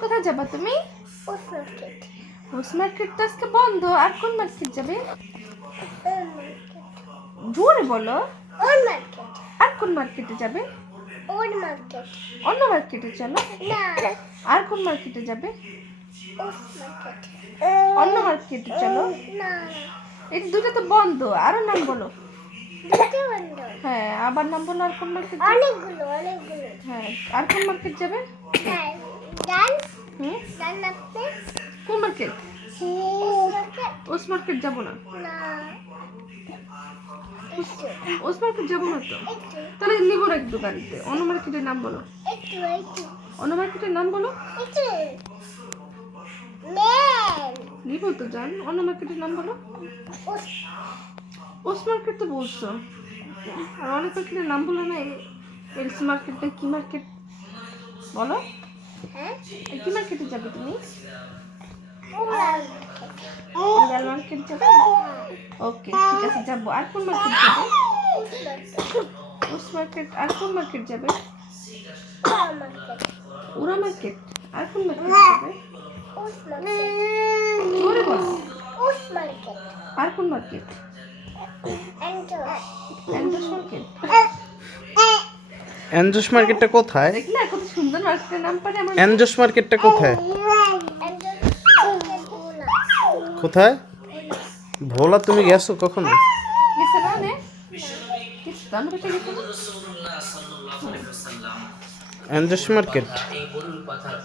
কোথায় যাবা তুমি? রোজ মার্কেট তো আজকে বন্ধ। আর কোন মার্কেট যাবে? জোরে বলো। আর কোন মার্কেটে যাবে? অন্য মার্কেটে চলো। আর কোন মার্কেটে যাবে? অন্য মার্কেটে চলো। এই দুটো তো বন্ধ। আরো নাম বলো। হ্যাঁ, আবার নাম বলো। আর কোন মার্কেট? অনেকগুলো। হ্যাঁ, আর কোন মার্কেট যাবে? কোন মার্কেট? ওস মার্কেট যাবো না। ওস মার্কেট যাবো না তো। তাহলে নিবো না একটু গাড়িতে। অন্য মার্কেটের নাম বলো। অন্য মার্কেটের নাম বলো। নিবো তো জান। অন্য মার্কেটের নাম বলো। ওস মার্কেট তো বলছো। আর অনেক মার্কেটের নাম বলো না। এলস মার্কেট না কি মার্কেট বলো। কি মার্কেটে যাবে তুমি? উড়াল মার্কেট যাবে? ওকে, ঠিক আছে যাবো। আর কোন মার্কেট যাবে? ওস মার্কেট। আর কোন মার্কেট যাবে? উড়া মার্কেট। আর কোন মার্কেট যাবে? জোরে বলো। আর কোন মার্কেট? অ্যান্ড্রস মার্কেট। অ্যান্ড্রস মার্কেটটা কোথায়? দেখলে কত সুন্দর মার্কেটের নাম পারে আমার। অ্যান্ড্রস মার্কেটটা কোথায়? কোথায়? ভোলা তুমি গেছো কখনো? গেছে না নে? আমরা তো গেছে না। অ্যান্ড্রস মার্কেট।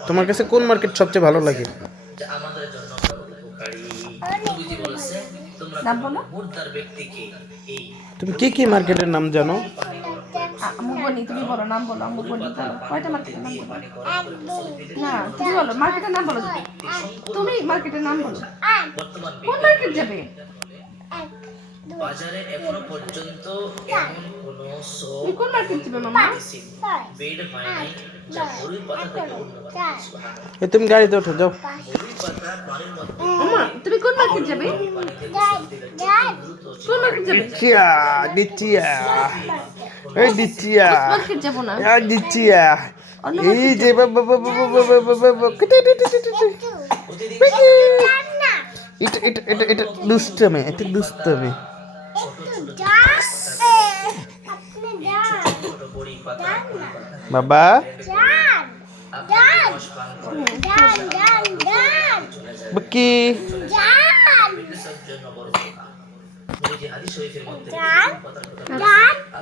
তোমার কাছে কোন মার্কেট সবচেয়ে ভালো লাগে? নাম বলো। তুমি কি কি মার্কেটের নাম জানো? আমু বলি, তুমি বলো নাম বলো। আমু বলি বলো। কয়টা মার্কেটের নাম বলো? না, তুমি বলো মার্কেটের নাম বলো। তুমি মার্কেটের নাম বলো। কোন মার্কেট যাবে? বাজারে এখনো পর্যন্ত এমন কোনো তুমি কোন মার্কেট যাবে মামা? বেড হয় নাই যা বড়ই পাতা থেকে উন্নত। এই তুমি গাড়িতে ওঠো যাও। বড়ই পাতা পানির মধ্যে মামা তুমি কোন মার্কেট যাবে? কোন মার্কেট যাবে? দিচ্ছিয়া দিচ্ছিয়া এই দিচ্ছিয়া মার্কেট যাবো না। আর দিচ্ছিয়া এই যে এটা এটা এটা এটা দুষ্টমে, এটা দুষ্টমে। বড়ই পাতা বাবা কি জন্য বড় কথা। নবীজি হাদিস শরীফের মধ্যে পাতার কথা